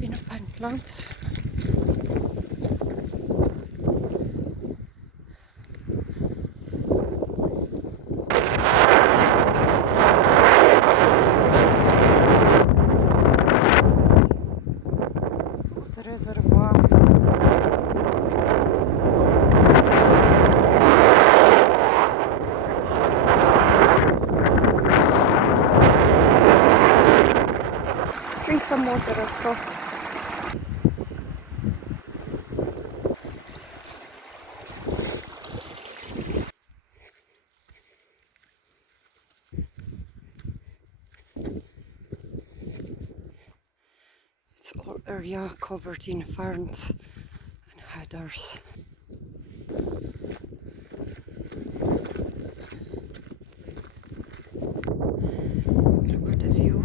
in Pentlands. The reservoir. Drink some water, let's go. It's all area covered in ferns and heathers. Look at the view.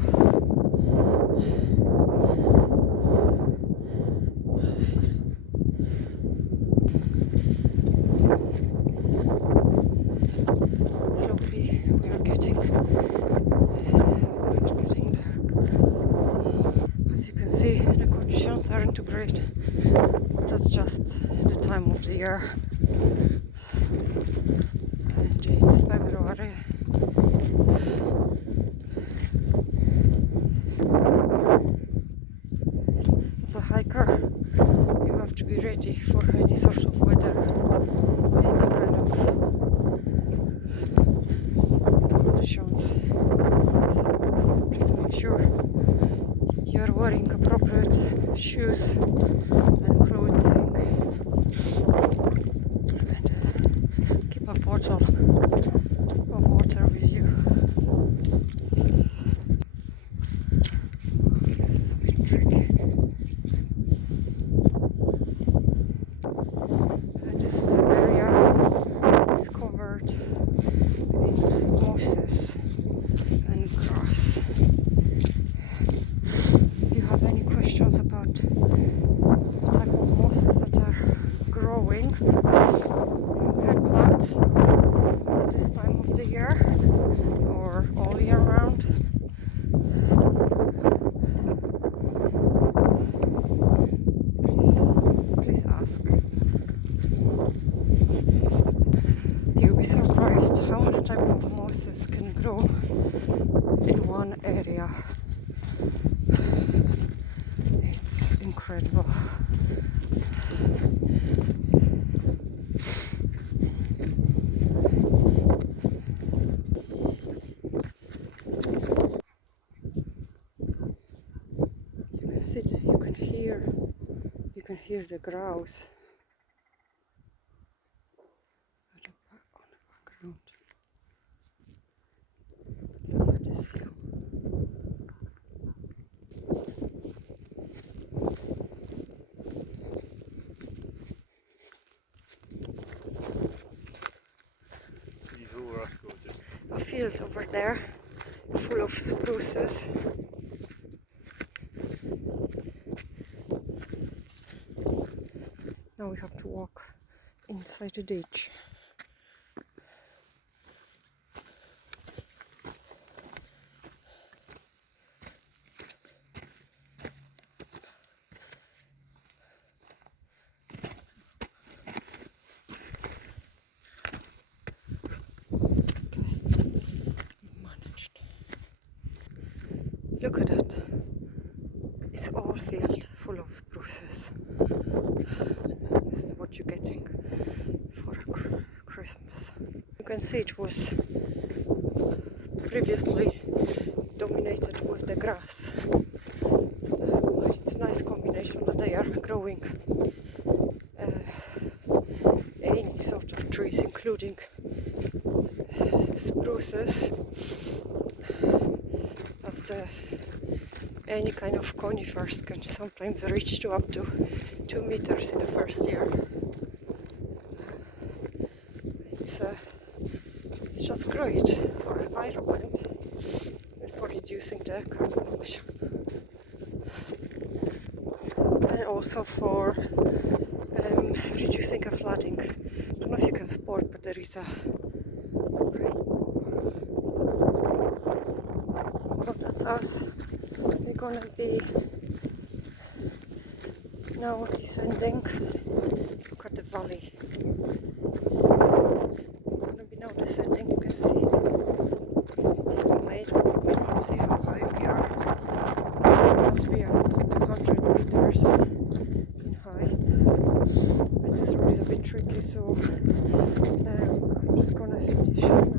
Slowly we are getting there. As you can see, the conditions aren't too great. That's just the time of the year. And it's February. As a hiker, you have to be ready for any sort of weather, any kind of conditions. So please make sure you are wearing appropriate shoes and clothing, and keep a bottle of water with you. This is a bit tricky. And this area is covered in mosses and grass. If you have any questions about the type of mosses that are growing in Pentlands at this time of the year or all year round, please ask. You'll be surprised how many types of mosses can grow in one area. It's incredible. You can see, you can hear the grouse on the background. Look at this hill. A field over there full of spruces. Now we have to walk inside the ditch. Look at that. It's all field full of spruces. This is what you're getting for Christmas. You can see it was previously dominated with the grass. It's a nice combination that they are growing any sort of trees, including spruces. Any kind of conifers can sometimes reach to up to 2 meters in the first year. It's just great for environment and for reducing the carbon emissions, and also for reducing the flooding. I don't know if you can spot, but there is a rainbow. So that's us. We're gonna be now descending. Look at the valley. We're going to be now descending. You can see. We can see how high we are. It must be about 200 meters in height. And this road is a bit tricky, so I'm just gonna finish